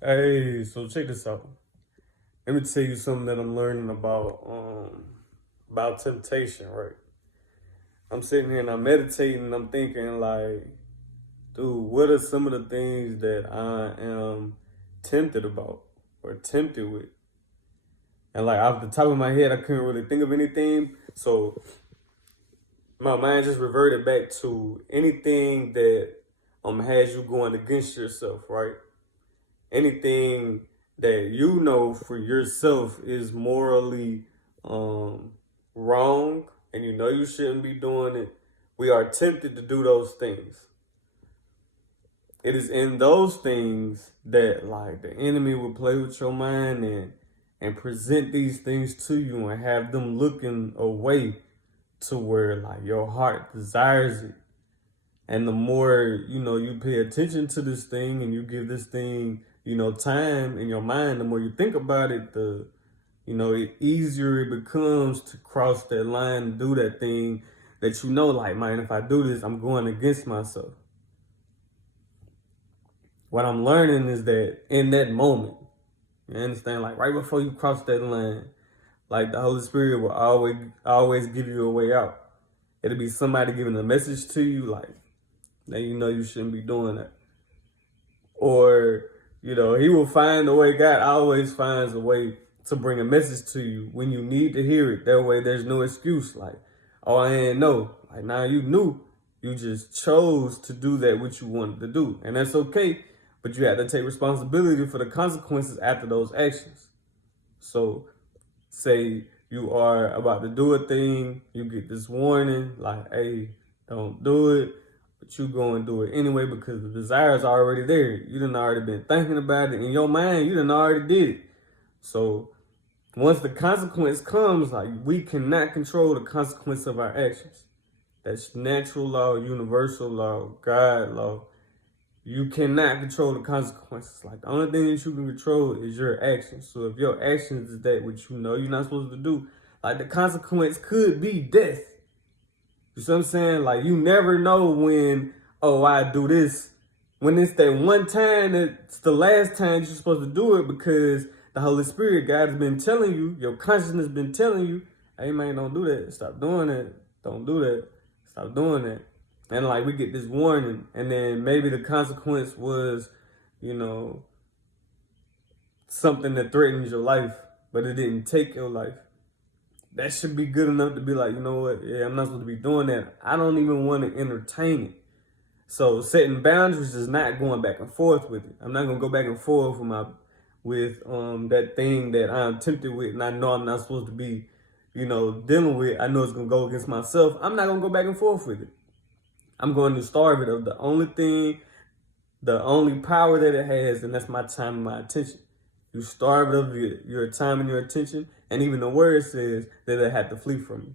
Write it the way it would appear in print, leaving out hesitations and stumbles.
Hey, so check this out. Let me tell you something that I'm learning about temptation, right? I'm sitting here and I'm meditating and I'm thinking like, dude, what are some of the things that I am tempted about or tempted with? And like off the top of my head, I couldn't really think of anything. So my mind just reverted back to anything that has you going against yourself, right? Anything that you know for yourself is morally um, wrong and you know you shouldn't be doing it, we are tempted to do those things. It is in those things that like the enemy will play with your mind and present these things to you and have them looking away to where like your heart desires it. And the more, you pay attention to this thing and you give this thing, time in your mind, the more you think about it, it easier it becomes to cross that line and do that thing that like, man, if I do this, I'm going against myself. What I'm learning is that in that moment, you understand, like right before you cross that line, like the Holy Spirit will always give you a way out. It'll be somebody giving a message to you, like, that you shouldn't be doing that. Or, he will find a way. God always finds a way to bring a message to you when you need to hear it. That way there's no excuse like, oh, I ain't know. Like now you knew. You just chose to do that what you wanted to do. And that's okay. But you have to take responsibility for the consequences after those actions. So say you are about to do a thing, you get this warning, like, hey, don't do it, but you go and do it anyway because the desire is already there. You done already been thinking about it in your mind, you done already did it. So once the consequence comes, like we cannot control the consequence of our actions. That's natural law, universal law, God law. You cannot control the consequences. Like the only thing that you can control is your actions. So if your actions is that what you know you're not supposed to do, like the consequence could be death. You see what I'm saying? Like you never know when, oh, I do this. When it's that one time, it's the last time you're supposed to do it because the Holy Spirit, God has been telling you, your consciousness has been telling you, hey man, don't do that. Stop doing that. Don't do that. Stop doing that. And like we get this warning, and then maybe the consequence was, you know, something that threatens your life, but it didn't take your life. That should be good enough to be like, you know what? Yeah, I'm not supposed to be doing that. I don't even want to entertain it. So setting boundaries is not going back and forth with it. I'm not gonna go back and forth with that thing that I'm tempted with, and I know I'm not supposed to be, dealing with. I know it's gonna go against myself. I'm not gonna go back and forth with it. I'm going to starve it of the only thing, the only power that it has, and that's my time and my attention. You starve it of your time and your attention, and even the word says that it had to flee from you.